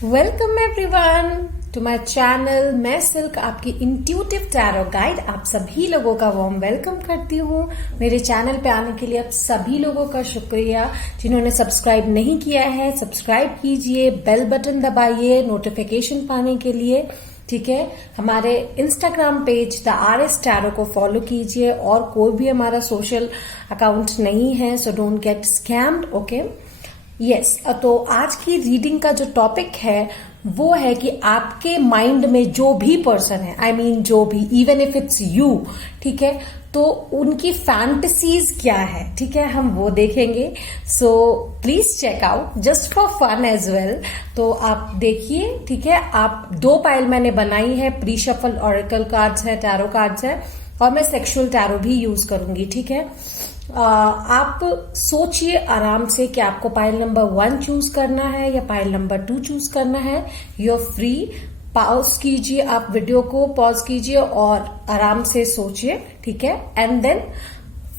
Welcome everyone to my channel. मैं Silk, आपकी intuitive tarot guide, आप सभी लोगों का वार्म वेलकम करती हूँ। मेरे चैनल पे आने के लिए आप सभी लोगों का शुक्रिया। जिन्होंने सब्सक्राइब नहीं किया है, सब्सक्राइब कीजिए, बेल बटन दबाइए नोटिफिकेशन पाने के लिए। ठीक है, हमारे Instagram page the RS tarot को फॉलो कीजिए, और कोई भी हमारा सोशल अकाउंट नहीं है, so don't get scammed. Okay, yes. तो आज की रीडिंग का जो टॉपिक है वो है कि आपके माइंड में जो भी पर्सन है, आई मीन जो भी, इवन इफ इट्स यू, ठीक है, तो उनकी फैंटेसीज क्या है, ठीक है, हम वो देखेंगे। So please check out just for fun as well. तो आप देखिए, ठीक है। आप दो पाइल मैंने बनाई है, प्री शफल ऑरेकल कार्ड्स है, टैरो कार्ड्स है, और मैं सेक्सुअल टैरो भी यूज करूंगी। ठीक है, आप सोचिए आराम से कि आपको पाइल नंबर 1 चूज करना है या पाइल नंबर 2 चूज करना है। You are free. पॉज कीजिए, आप वीडियो को पॉज कीजिए और आराम से सोचिए, ठीक है, एंड देन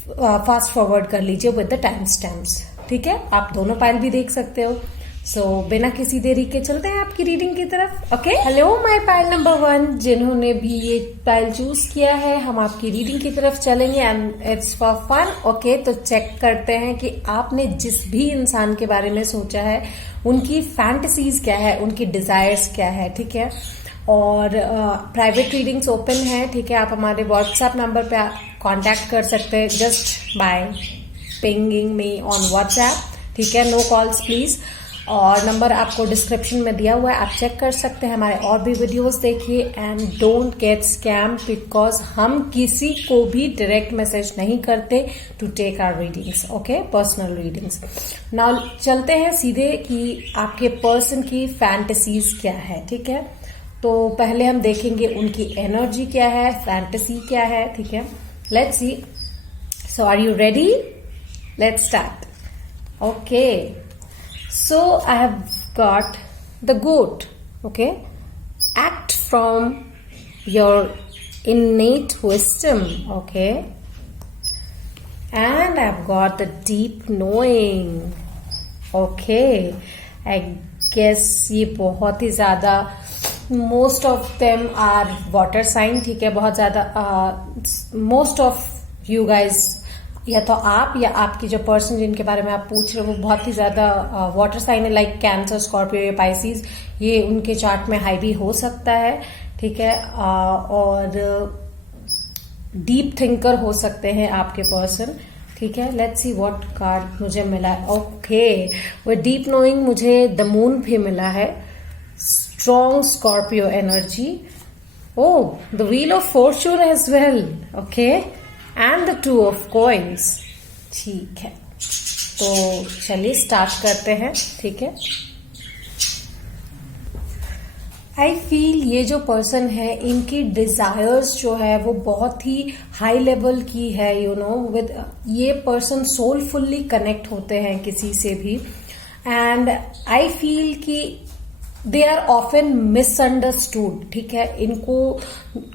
फास्ट फॉरवर्ड कर लीजिए विद द टाइम स्टैम्प्स। ठीक है, आप दोनों पाइल भी देख सकते हो। सो बिना किसी देरी के चलते हैं आपकी रीडिंग की तरफ। Okay, hello my pile number 1, जिन्होंने भी ये पाइल चूज किया है, हम आपकी रीडिंग की तरफ चलेंगे and it's for fun. Okay, तो चेक करते हैं कि आपने जिस भी इंसान के बारे में सोचा है उनकी फैंटेसीज क्या है, उनकी डिजायर्स क्या है। ठीक है, और प्राइवेट रीडिंग्स ओपन है। ठीक है, आप हमारे व्हाट्सएप नंबर पे कांटेक्ट कर सकते हैं just by pinging me on WhatsApp. ठीक है, नो कॉल्स प्लीज, और नंबर आपको डिस्क्रिप्शन में दिया हुआ है, आप चेक कर सकते हैं। हमारे और भी वीडियोस देखिए and don't get scam, because हम किसी को भी डायरेक्ट मैसेज नहीं करते to take our readings. Okay, personal readings. Now चलते हैं सीधे कि आपके पर्सन की फैंटेसीज क्या है। ठीक है, तो पहले हम देखेंगे उनकी एनर्जी क्या है, फैंटेसी क्या है। ठीक है, let's see. So are you ready? Let's start. Okay, so I have got the goat. Okay, act from your innate wisdom. Okay, and I've got the deep knowing. Okay, I guess ये बहुत ही ज्यादा, most of them are water sign. ठीक है, बहुत ज्यादा most of you guys, या तो आप या आपकी जो पर्सन जिनके बारे में आप पूछ रहे हो वो बहुत ही ज्यादा वाटर साइन है, लाइक कैंसर, स्कॉर्पियो या पाइसिस। ये उनके चार्ट में हाई भी हो सकता है। ठीक है, और डीप थिंकर हो सकते हैं आपके पर्सन। ठीक है, लेट्स सी व्हाट कार्ड मुझे मिला है। ओके, वो डीप नोइंग, मुझे द मून भी मिला है, strong Scorpio energy. Oh, the wheel of fortune as well. Okay, and the 2 of coins. ठीक है, तो चलिए स्टार्ट करते हैं। ठीक है, आई फील ये जो पर्सन है, इनकी डिजायर्स जो है वो बहुत ही हाई लेवल की है। यू नो, विद ये पर्सन सोलफुल्ली कनेक्ट होते हैं किसी से भी, एंड आई फील कि दे आर ऑफन मिसअंडरस्टूड। ठीक है, इनको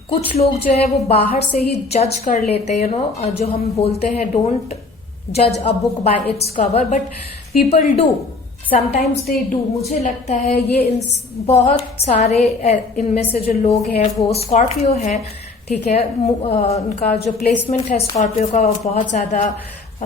कुछ लोग जो है वो बाहर से ही जज कर लेते हैं। यू नो, जो हम बोलते हैं डोंट जज a book by its cover, but people do, sometimes they do. मुझे लगता है ये बहुत सारे इनमें से जो लोग हैं वो स्कॉर्पियो हैं। ठीक है, उनका जो प्लेसमेंट है स्कॉर्पियो का वो बहुत ज्यादा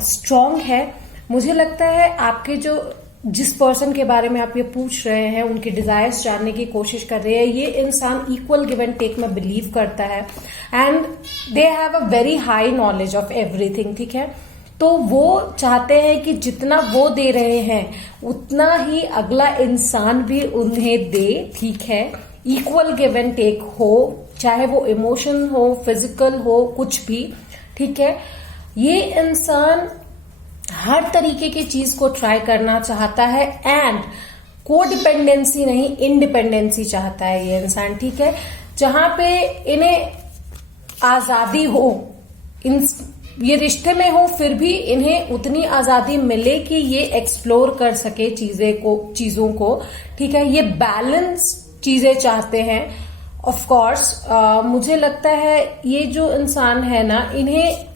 स्ट्रांग है। मुझे लगता है आपके जो जिस पर्सन के बारे में आप ये पूछ रहे हैं, उनकी डिजायर्स जानने की कोशिश कर रहे हैं, ये इंसान इक्वल गिव एंड टेक में बिलीव करता है, and they have a very high knowledge of everything. ठीक है, तो वो चाहते हैं कि जितना वो दे रहे हैं उतना ही अगला इंसान भी उन्हें दे। ठीक है, इक्वल गिव एंड टेक हो, चाहे वो इमोशन हो, फिजिकल हो, कुछ भी। ठीक है, ये इंसान हर तरीके की चीज को ट्राई करना चाहता है, एंड कोडिपेंडेंसी नहीं, इंडिपेंडेंसी चाहता है ये इंसान। ठीक है, जहां पे इन्हें आजादी हो, ये रिश्ते में हो, फिर भी इन्हें उतनी आजादी मिले कि ये एक्सप्लोर कर सके चीजों को। ठीक है, ये बैलेंस चीजें चाहते हैं। ऑफ कोर्स मुझे लगता है ये जो इंसान है ना, इन्हें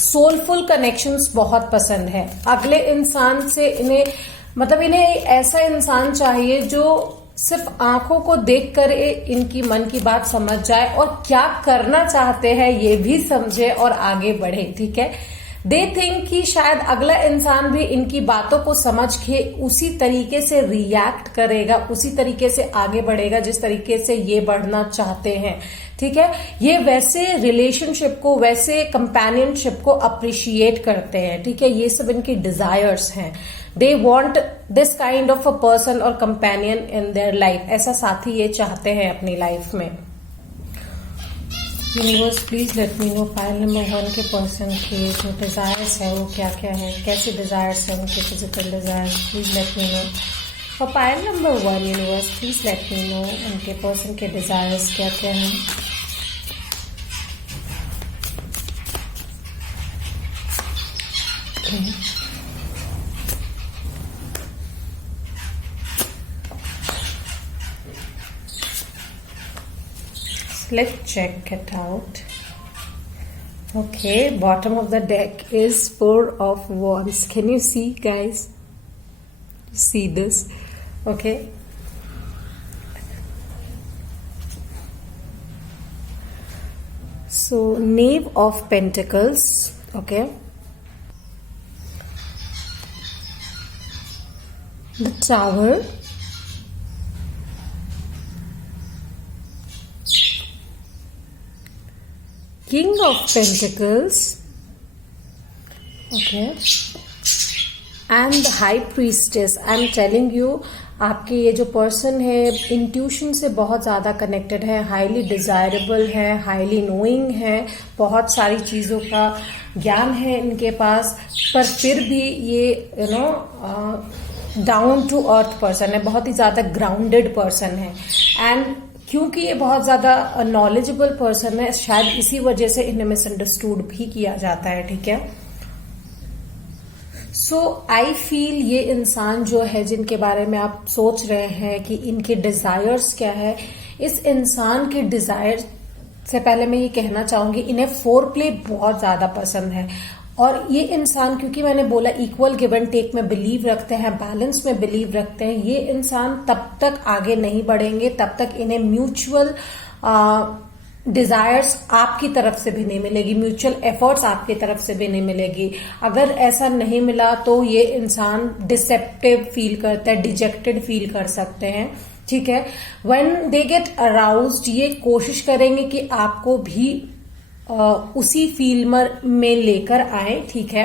सोलफुल कनेक्शंस बहुत पसंद है। अगले इंसान से इन्हें मतलब इन्हें ऐसा इंसान चाहिए जो सिर्फ आंखों को देखकर इनकी मन की बात समझ जाए और क्या करना चाहते हैं ये भी समझे और आगे बढ़े, ठीक है। दे थिंक कि शायद अगला इंसान भी इनकी बातों को समझ के उसी तरीके से रिएक्ट करेगा, उसी तरीके से आगे बढ़ेगा जिस तरीके से ये बढ़ना चाहते हैं, ठीक है। ये वैसे रिलेशनशिप को, वैसे कंपेनियनशिप को अप्रिशिएट करते हैं, ठीक है। ये सब इनकी डिजायर्स हैं। They want this kind of a person और कंपेनियन इन देयर लाइफ। ऐसा साथी ये चाहते हैं अपनी लाइफ में। Universe please let me no file number 1 के पर्सन के जो डिजायर्स है वो क्या क्या है, कैसे डिजायर्स है उनके physical desires, please let me no. For file number 1 universe please let me no उनके पर्सन के डिजायर्स क्या क्या है। Let's check it out. Okay, bottom of the deck is 4 of Wands. Can you see, guys? See this? Okay. So, Knave of Pentacles. Okay. The Tower. King of Pentacles, okay, and the High Priestess. I'm telling you, आपके ये जो person है intuition से बहुत ज्यादा connected है, highly desirable है, highly knowing है, बहुत सारी चीजों का ज्ञान है इनके पास, पर फिर भी ये डाउन टू अर्थ पर्सन है, बहुत ही ज्यादा ग्राउंडेड पर्सन है। एंड क्योंकि ये बहुत ज्यादा नॉलेजेबल पर्सन है, शायद इसी वजह से इन्हें मिसअंडरस्टूड भी किया जाता है, ठीक है। सो आई फील ये इंसान जो है जिनके बारे में आप सोच रहे हैं कि इनके डिजायर्स क्या है, इस इंसान के डिजायर से पहले मैं ये कहना चाहूंगी इन्हें फोर प्ले बहुत ज्यादा पसंद है। और ये इंसान, क्योंकि मैंने बोला इक्वल गिव एंड टेक में बिलीव रखते हैं, बैलेंस में बिलीव रखते हैं, ये इंसान तब तक आगे नहीं बढ़ेंगे तब तक इन्हें म्यूचुअल डिजायर्स आपकी तरफ से भी नहीं मिलेगी, म्यूचुअल एफर्ट्स आपकी तरफ से भी नहीं मिलेगी। अगर ऐसा नहीं मिला तो ये इंसान डिसेप्टिव फील करता है, डिजेक्टेड फील कर सकते हैं, ठीक है। व्हेन दे गेट अराउज्ड ये कोशिश करेंगे कि आपको भी उसी फील्ड में लेकर आए, ठीक है।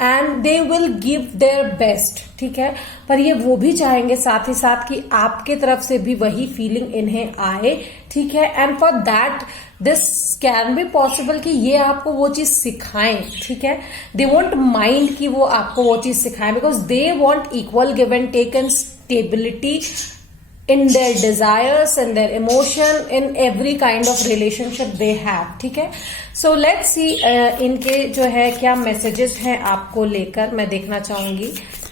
And they will give their best, ठीक है। पर ये वो भी चाहेंगे साथ ही साथ कि आपके तरफ से भी वही फीलिंग इन्हें आए, ठीक है। And for that this can be possible कि ये आपको वो चीज सिखाएं, ठीक है। दे वोंट माइंड कि वो आपको वो चीज सिखाएं, because they want equal give and take and stability in their desires and their emotion in every kind of relationship they have, ठीक है। So let's see इनके जो है क्या मैसेजेस हैं आपको लेकर, मैं देखना चाहूंगी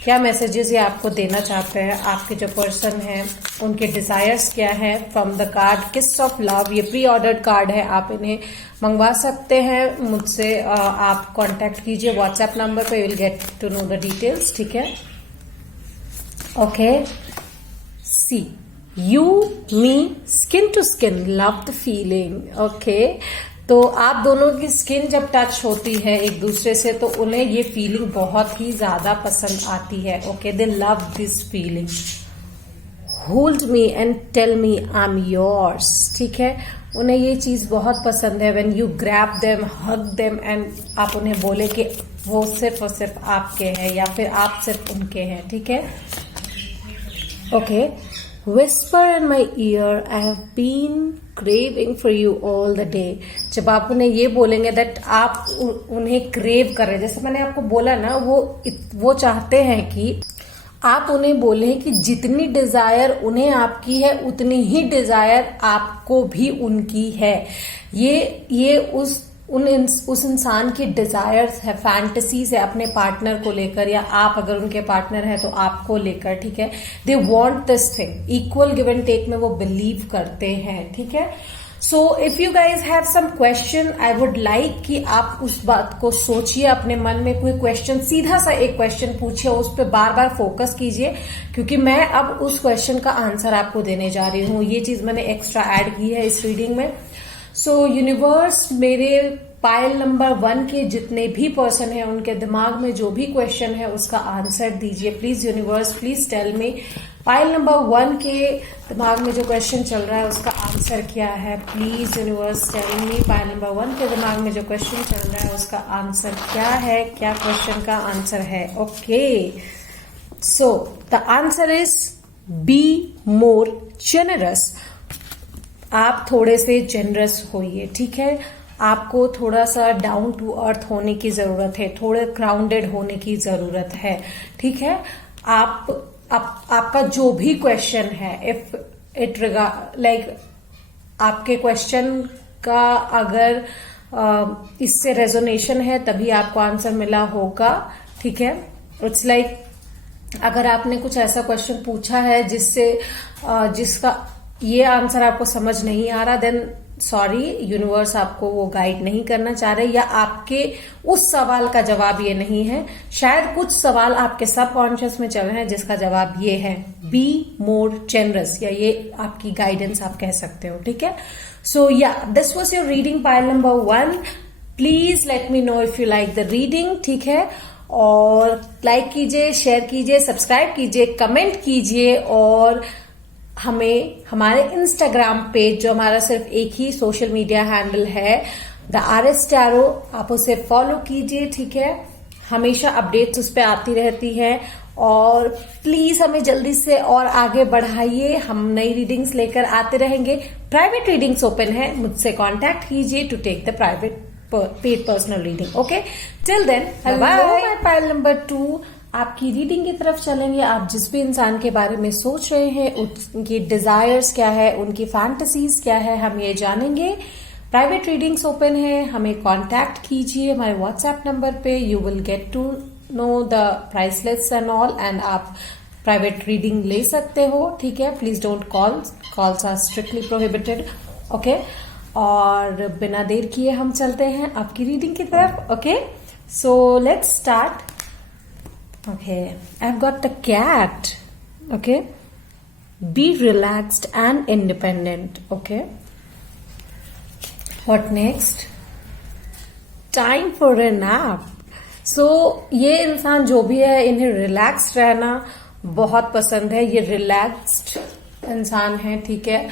क्या मैसेजेस ये आपको देना चाहते हैं। आपके जो पर्सन है उनके डिजायर्स क्या है फ्रॉम द कार्ड किस ऑफ लव। ये प्री ऑर्डर्ड कार्ड है, आप इन्हें मंगवा सकते हैं मुझसे, आप कांटेक्ट कीजिए व्हाट्सएप नंबर पे, will get to know the details, ठीक है। Okay, see you me skin to skin, love the feeling, okay. तो आप दोनों की स्किन जब टच होती है एक दूसरे से तो उन्हें ये फीलिंग बहुत ही ज्यादा पसंद आती है, okay. They love this feeling. Hold me and tell me I am yours, ठीक है। उन्हें ये चीज बहुत पसंद है when you grab them, hug them and आप उन्हें बोले कि वो सिर्फ और सिर्फ आपके हैं या फिर आप सिर्फ उनके हैं, ठीक है। Okay, whisper in my ear, I have been craving for you all the day। जब आप उन्हें ये बोलेंगे दैट आप उन्हें क्रेव कर रहे हैं, जैसे मैंने आपको बोला ना, वो चाहते हैं कि आप उन्हें बोलें कि जितनी डिजायर उन्हें आपकी है उतनी ही डिजायर आपको भी उनकी है। ये उस इंसान की डिजायर्स है, फैंटेसीज है अपने पार्टनर को लेकर, या आप अगर उनके पार्टनर हैं तो आपको लेकर, ठीक है। They want this thing, equal give and take में वो बिलीव करते हैं, ठीक है। So if you guys have some question, I would like कि आप उस बात को सोचिए अपने मन में, कोई क्वेश्चन, सीधा सा एक क्वेश्चन पूछिए, उस पर बार बार फोकस कीजिए, क्योंकि मैं अब उस क्वेश्चन का आंसर आपको देने जा रही हूँ। ये चीज मैंने एक्स्ट्रा ऐड की है इस रीडिंग में। सो यूनिवर्स, मेरे पाइल नंबर 1 के जितने भी पर्सन हैं उनके दिमाग में जो भी क्वेश्चन है उसका आंसर दीजिए please. Universe please tell me, pile number 1 के दिमाग में जो क्वेश्चन चल रहा है उसका आंसर क्या है। Please universe tell me, pile number 1 के दिमाग में जो क्वेश्चन चल रहा है उसका आंसर क्या है, क्या क्वेश्चन का आंसर है। Okay, so the answer is be more generous. आप थोड़े से जेनरस होइए, ठीक है। आपको थोड़ा सा डाउन टू अर्थ होने की जरूरत है, थोड़े ग्राउंडेड होने की जरूरत है, ठीक है। आपका जो भी क्वेश्चन है, इफ इट लाइक आपके क्वेश्चन का अगर इससे रेजोनेशन है तभी आपको आंसर मिला होगा, ठीक है। इट्स लाइक अगर आपने कुछ ऐसा क्वेश्चन पूछा है जिसका ये आंसर आपको समझ नहीं आ रहा, देन सॉरी, यूनिवर्स आपको वो गाइड नहीं करना चाह रहे, या आपके उस सवाल का जवाब ये नहीं है। शायद कुछ सवाल आपके सबकॉन्शियस में चल रहे हैं जिसका जवाब ये है, बी मोर जेनरस, या ये आपकी गाइडेंस आप कह सकते हो, ठीक है। सो या this was your reading pile number 1। Please let me know if you like the reading, ठीक है। और लाइक कीजिए, शेयर कीजिए, सब्सक्राइब कीजिए, कमेंट कीजिए, और हमें हमारे इंस्टाग्राम पेज, जो हमारा सिर्फ एक ही सोशल मीडिया हैंडल है, द RS टैरो, आप उसे फॉलो कीजिए, ठीक है। हमेशा अपडेट्स उस पर आती रहती हैं, और प्लीज हमें जल्दी से और आगे बढ़ाइए, हम नई रीडिंग्स लेकर आते रहेंगे। प्राइवेट रीडिंग्स ओपन है, मुझसे कांटेक्ट कीजिए to take the private paid personal reading. Okay, till then bye bye. Pile number 2 आपकी रीडिंग की तरफ चलेंगे। आप जिस भी इंसान के बारे में सोच रहे हैं, उनकी डिजायर्स क्या है, उनकी फैंटेसीज क्या है, हम ये जानेंगे। प्राइवेट रीडिंग्स ओपन है, हमें कांटेक्ट कीजिए हमारे व्हाट्सएप नंबर पे। You will get to know the price list and all, and आप प्राइवेट रीडिंग ले सकते हो, ठीक है। Please don't calls are strictly prohibited, okay. और बिना देर किए हम चलते हैं आपकी रीडिंग की तरफ। Okay, so let's start. Okay, I've got the cat. Okay, be relaxed and independent. Okay, what next? Time for a nap. So ये इंसान जो भी है, इन्हें रिलैक्स रहना बहुत पसंद है। ये रिलैक्स्ड इंसान है, ठीक है।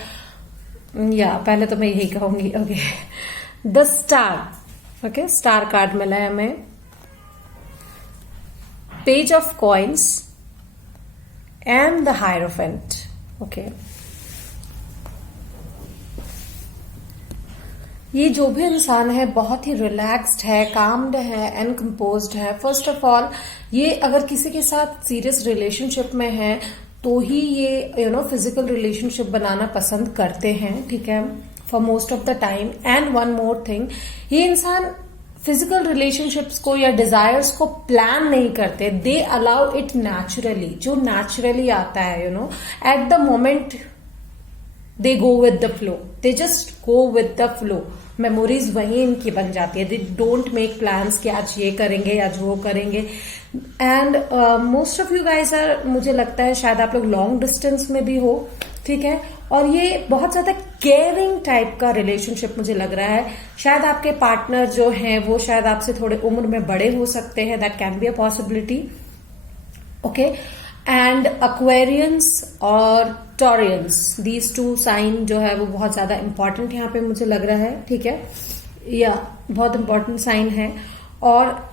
या पहले तो मैं यही कहूंगी। Okay, the star. Okay, star card मिला है हमें, Page of Coins and the Hierophant. Okay. ये जो भी इंसान है बहुत ही रिलैक्स्ड है, काम्ड है एंड कंपोज्ड है। फर्स्ट ऑफ ऑल, ये अगर किसी के साथ सीरियस रिलेशनशिप में है तो ही ये फिजिकल रिलेशनशिप बनाना पसंद करते हैं, ठीक है, for most of the time. And one more thing, ये इंसान फिजिकल रिलेशनशिप्स को या डिजायर्स को प्लान नहीं करते, दे अलाउ इट नेचुरली, जो नेचुरली आता है, at the moment they go with the flow, they just go with the flow. Memories वही इनकी बन जाती है, दे डोंट मेक प्लान्स कि आज ये करेंगे आज वो करेंगे। And most of you guys are, मुझे लगता है शायद आप लोग लॉन्ग डिस्टेंस में भी हो, ठीक है। और ये बहुत ज्यादा केयरिंग टाइप का रिलेशनशिप मुझे लग रहा है। शायद आपके पार्टनर जो हैं वो शायद आपसे थोड़े उम्र में बड़े हो सकते हैं, that can be a possibility, okay. And Aquarians और टॉरियंस, दीज 2 साइन जो है वो बहुत ज्यादा इंपॉर्टेंट यहाँ पे मुझे लग रहा है, ठीक है। या बहुत इंपॉर्टेंट साइन है। और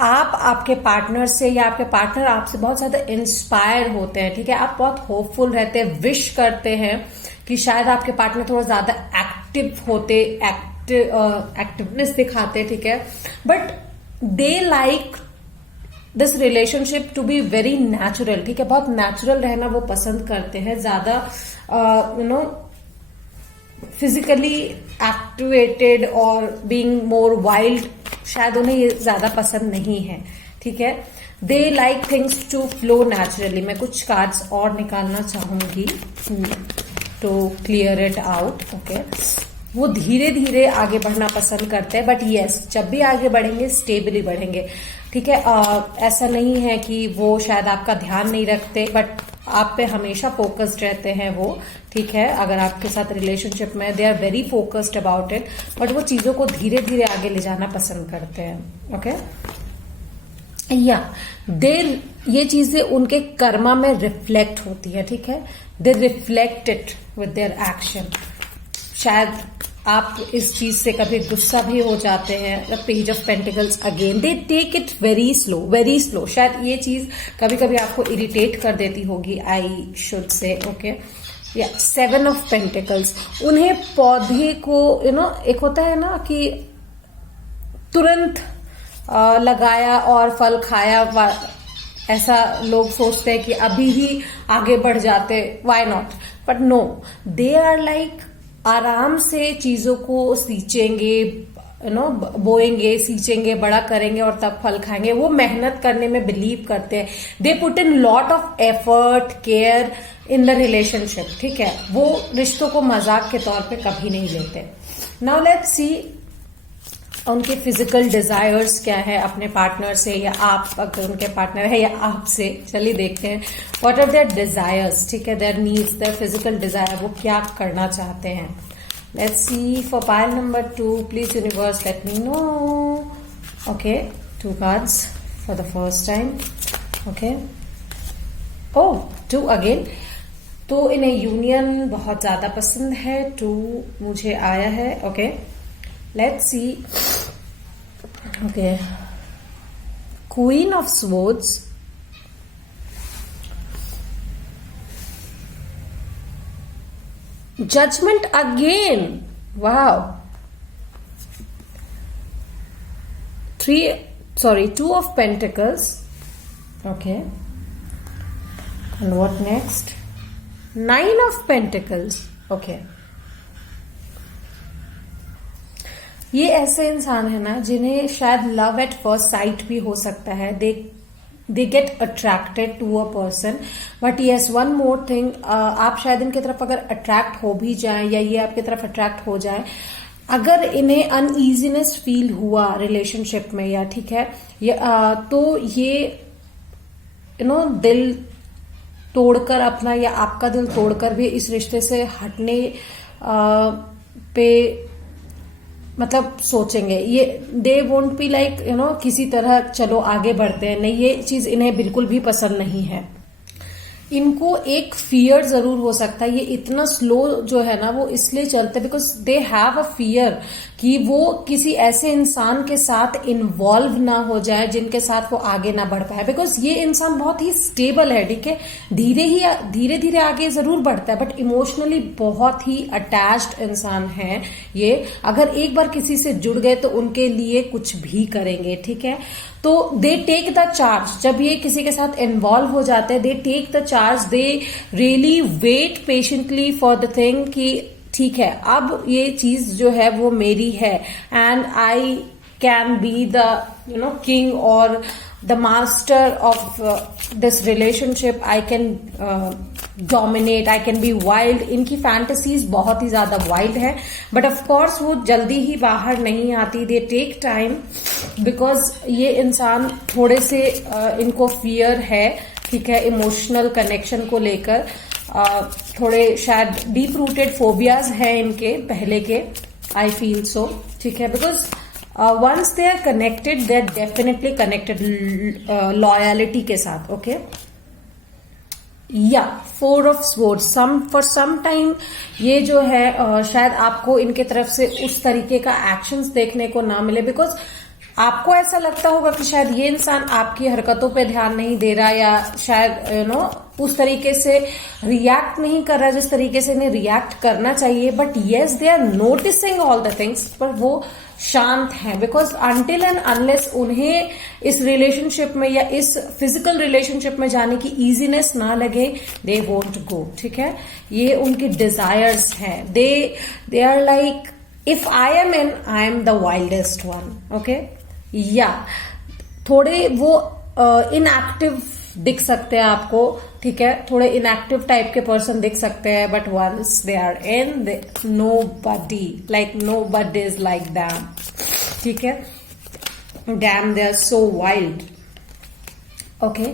आप आपके पार्टनर से या आपके पार्टनर आपसे बहुत ज्यादा इंस्पायर होते हैं, ठीक है। आप बहुत होपफुल रहते हैं, विश करते हैं कि शायद आपके पार्टनर थोड़ा ज्यादा एक्टिव होते, एक्टिवनेस दिखाते, ठीक है। But they like this relationship to be very natural, ठीक है। बहुत नेचुरल रहना वो पसंद करते हैं, ज्यादा फिजिकली एक्टिवेटेड और बीइंग मोर वाइल्ड शायद उन्हें ये ज्यादा पसंद नहीं है, ठीक है। They like things to flow naturally. मैं कुछ कार्ड्स और निकालना चाहूंगी। To clear it out. Okay, वो धीरे धीरे आगे बढ़ना पसंद करते हैं, बट यस जब भी आगे बढ़ेंगे स्टेबली बढ़ेंगे। ठीक है, ऐसा नहीं है कि वो शायद आपका ध्यान नहीं रखते, बट आप पे हमेशा फोकस्ड रहते हैं वो। ठीक है, अगर आपके साथ रिलेशनशिप में they are very focused about it, but वो चीजों को धीरे धीरे आगे ले जाना पसंद करते हैं। ओके, या देर ये चीजें उनके कर्मा में रिफ्लेक्ट होती है। ठीक है, दे reflect it with their action. शायद आप इस चीज से कभी गुस्सा भी हो जाते हैं। The page of pentacles again, they take it very slow, very slow. शायद ये चीज कभी कभी आपको इरिटेट कर देती होगी, आई शुड से। ओके, या 7 ऑफ पेंटिकल्स, उन्हें पौधे को एक होता है ना कि तुरंत लगाया और फल खाया, ऐसा लोग सोचते हैं कि अभी ही आगे बढ़ जाते, why not, but no, they are like आराम से चीजों को सींचेंगे, बोएंगे, सींचेंगे, बड़ा करेंगे और तब फल खाएंगे। वो मेहनत करने में बिलीव करते हैं। They put in lot of effort, care in the relationship. ठीक है, वो रिश्तों को मजाक के तौर पे कभी नहीं लेते। नाउ लेट्स सी उनके फिजिकल डिजायर्स क्या है अपने पार्टनर से, या आप अगर उनके पार्टनर है या आपसे। चलिए देखते हैं व्हाट आर देयर डिजायर्स। ठीक है, their needs, their physical desire, वो क्या करना चाहते हैं। Let's see for pile number 2, please universe let me know. Okay, 2 cards for the first time. Okay, oh 2 again. तो इन्हें यूनियन बहुत ज्यादा पसंद है, 2 मुझे आया है। Okay, let's see. Okay, Queen of Swords, Judgment again. Wow. 2 of Pentacles. Okay, and what next? 9 of Pentacles. Okay, ये ऐसे इंसान है ना जिन्हें शायद लव एट फर्स्ट साइट भी हो सकता है। They get attracted to a person, but yes one more thing, आप शायद इनकी तरफ अगर अट्रैक्ट हो भी जाए या ये आपकी तरफ अट्रैक्ट हो जाए, अगर इन्हें अनईजीनेस फील हुआ रिलेशनशिप में, या ठीक है, तो ये दिल तोड़कर अपना या आपका दिल तोड़कर भी इस रिश्ते से हटने पे मतलब सोचेंगे। ये दे वोंट बी लाइक किसी तरह चलो आगे बढ़ते हैं, नहीं, ये चीज इन्हें बिल्कुल भी पसंद नहीं है। इनको एक फियर जरूर हो सकता है। ये इतना स्लो जो है ना वो इसलिए चलते because they have a fear कि वो किसी ऐसे इंसान के साथ इन्वॉल्व ना हो जाए जिनके साथ वो आगे ना बढ़ पाए। बिकॉज ये इंसान बहुत ही स्टेबल है। ठीक है, धीरे धीरे आगे जरूर बढ़ता है, बट इमोशनली बहुत ही अटैच्ड इंसान है ये। अगर एक बार किसी से जुड़ गए तो उनके लिए कुछ भी करेंगे। ठीक है, तो दे टेक द चार्ज। जब ये किसी के साथ इन्वॉल्व हो जाते हैं, they take the charge, they really wait patiently for the thing कि ठीक है अब ये चीज जो है वो मेरी है, and I can be the king और the master of this relationship. I can dominate, I can be wild. इनकी फैंटेसीज बहुत ही ज्यादा वाइल्ड है, बट ऑफ कोर्स वो जल्दी ही बाहर नहीं आती। दे टेक टाइम बिकॉज ये इंसान थोड़े से इनको फियर है। ठीक है, इमोशनल कनेक्शन को लेकर थोड़े शायद डीप रूटेड फोबियाज है इनके पहले के, आई फील सो। ठीक है, because once they are connected, they are definitely connected loyalty के साथ। ओके, या 4 of swords, for some time ये जो है शायद आपको इनके तरफ से उस तरीके का एक्शंस देखने को ना मिले, बिकॉज आपको ऐसा लगता होगा कि शायद ये इंसान आपकी हरकतों पे ध्यान नहीं दे रहा, या शायद उस तरीके से रिएक्ट नहीं कर रहा जिस तरीके से इन्हें रिएक्ट करना चाहिए। But yes, they are noticing all the things, पर वो शांत हैं। बिकॉज अनटिल एंड अनलेस उन्हें इस रिलेशनशिप में या इस फिजिकल रिलेशनशिप में जाने की इजीनेस ना लगे, दे वोंट गो। ठीक है, ये उनकी डिजायर्स हैं। They are like, if I am in, I am the wildest one. Okay, या थोड़े वो इनएक्टिव दिख सकते हैं आपको, ठीक है, थोड़े इनएक्टिव टाइप के पर्सन दिख सकते हैं, but once they are in, nobody is like them, ठीक है, damn they are so wild. Okay,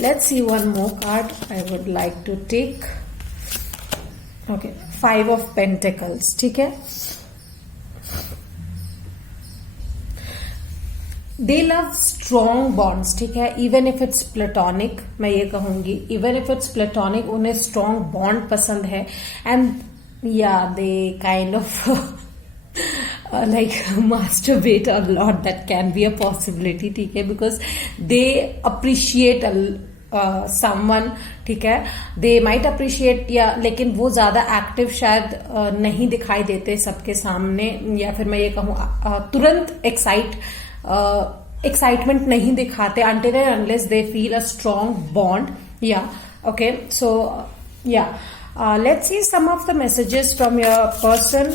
let's see one more card I would like to take. Okay, 5 of pentacles, ठीक है. दे love strong bonds, ठीक है, even if it's platonic, मैं ये कहूंगी, even if it's platonic, उन्हें स्ट्रॉन्ग बॉन्ड पसंद है. एंड या they kind of like masturbate a lot, that can be a possibility, ठीक है, because they appreciate someone, ठीक है, they might appreciate, या लेकिन वो ज्यादा एक्टिव शायद नहीं दिखाई देते सबके सामने, या फिर मैं ये कहूँ तुरंत एक्साइटमेंट नहीं दिखाते until and unless they feel a strong bond. Yeah, okay, so yeah, let's see some of the messages from your person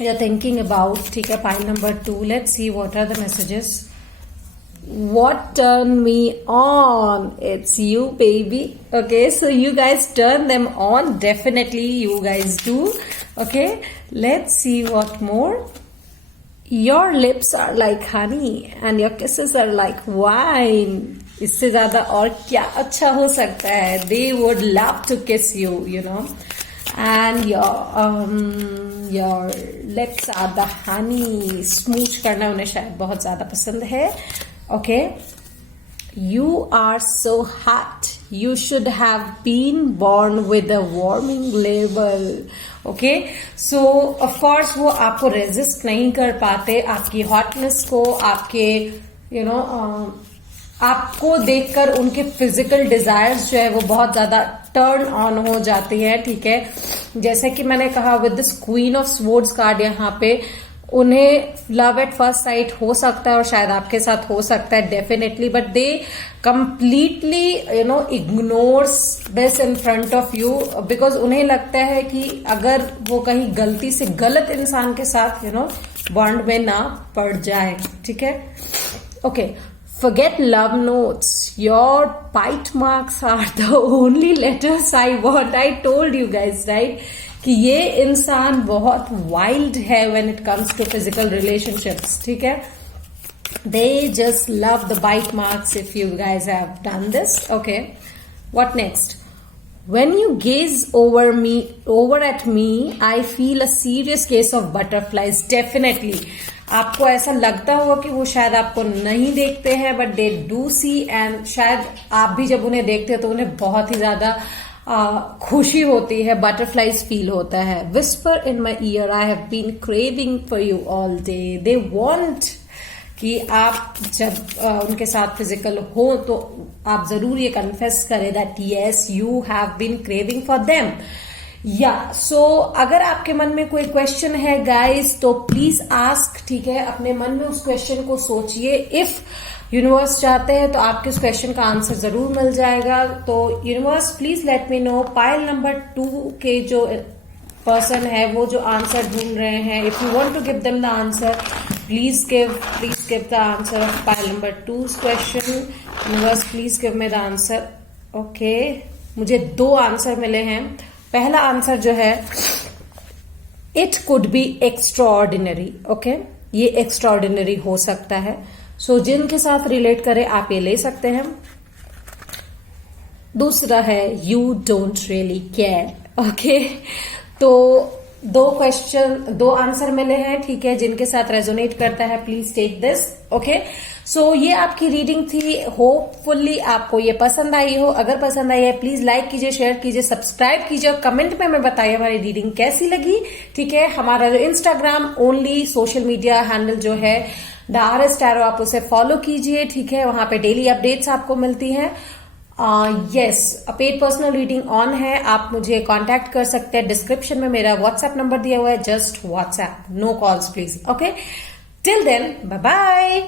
you're thinking about, ठीक है, pile number 2. Let's see what are the messages. What turned me on? It's you, baby. Okay, so you guys turn them on. Definitely you guys do. Okay, let's see what more. Your lips are like honey and your kisses are like wine. इससे ज्यादा और क्या अच्छा हो सकता है. They would love to kiss you, you know. And your lips are the honey. Smooch करना उन्हें शायद बहुत ज्यादा पसंद है. Okay, you are so hot. You should have been born with a warming label. Okay, so of course वो आपको resist नहीं कर पाते आपकी हॉटनेस को, आपके आपको देखकर उनके फिजिकल डिजायर्स जो है वो बहुत ज्यादा टर्न ऑन हो जाती है, ठीक है. जैसे कि मैंने कहा with this queen of swords card, यहाँ पे उन्हें लव एट फर्स्ट साइट हो सकता है और शायद आपके साथ हो सकता है definitely, but they completely ignores this in front of you, because उन्हें लगता है कि अगर वो कहीं गलती से गलत इंसान के साथ बॉन्ड में ना पड़ जाए, ठीक है. Okay, forget love notes. Your bite marks are the only letters I want. I told you guys, right? कि ये इंसान बहुत वाइल्ड है when it comes to physical relationships, ठीक है. They just love the bite marks if you guys have done this. Okay, what next? When you gaze over at me, I feel a serious case of butterflies. Definitely. आपको ऐसा लगता होगा कि वो शायद आपको नहीं देखते हैं, but they do see, and शायद आप भी जब उन्हें देखते हैं तो उन्हें बहुत ही ज्यादा खुशी होती है, बटरफ्लाइज फील होता है. Whisper in my ear, I have been craving for you all day. They want कि आप जब उनके साथ फिजिकल हो तो आप जरूर ये कन्फेस करें that yes you have been craving for them. या सो अगर आपके मन में कोई क्वेश्चन है गाइस तो प्लीज आस्क, ठीक है, अपने मन में उस क्वेश्चन को सोचिए. इफ यूनिवर्स चाहते हैं तो आपके उस क्वेश्चन का आंसर जरूर मिल जाएगा. तो universe please let me no, pile number 2 के जो पर्सन है वो जो आंसर ढूंढ रहे हैं, if you want to give them the answer, please give the answer of pile number 2's question. Universe please give me the answer. Okay, मुझे 2 answer मिले हैं. पहला आंसर जो है, it could be extraordinary. Okay, ये extraordinary हो सकता है. सो जिनके साथ रिलेट करें आप ये ले सकते हैं. दूसरा है you don't really care. Okay, तो 2 आंसर मिले हैं, ठीक है. जिनके साथ रेजोनेट करता है प्लीज टेक दिस. ओके, सो ये आपकी रीडिंग थी. होपफुली आपको ये पसंद आई हो. अगर पसंद आई है प्लीज लाइक कीजिए, शेयर कीजिए, सब्सक्राइब कीजिए और कमेंट में हमें बताइए हमारी रीडिंग कैसी लगी, ठीक है. हमारा Instagram only social media handle जो है द RS Tarot, आप उसे फॉलो कीजिए, ठीक है. वहां पे डेली अपडेट्स आपको मिलती हैं. Yes, paid personal reading on है. आप मुझे कांटेक्ट कर सकते हैं. डिस्क्रिप्शन में मेरा व्हाट्सएप नंबर दिया हुआ है. Just WhatsApp, no calls please. Okay, till then, bye bye.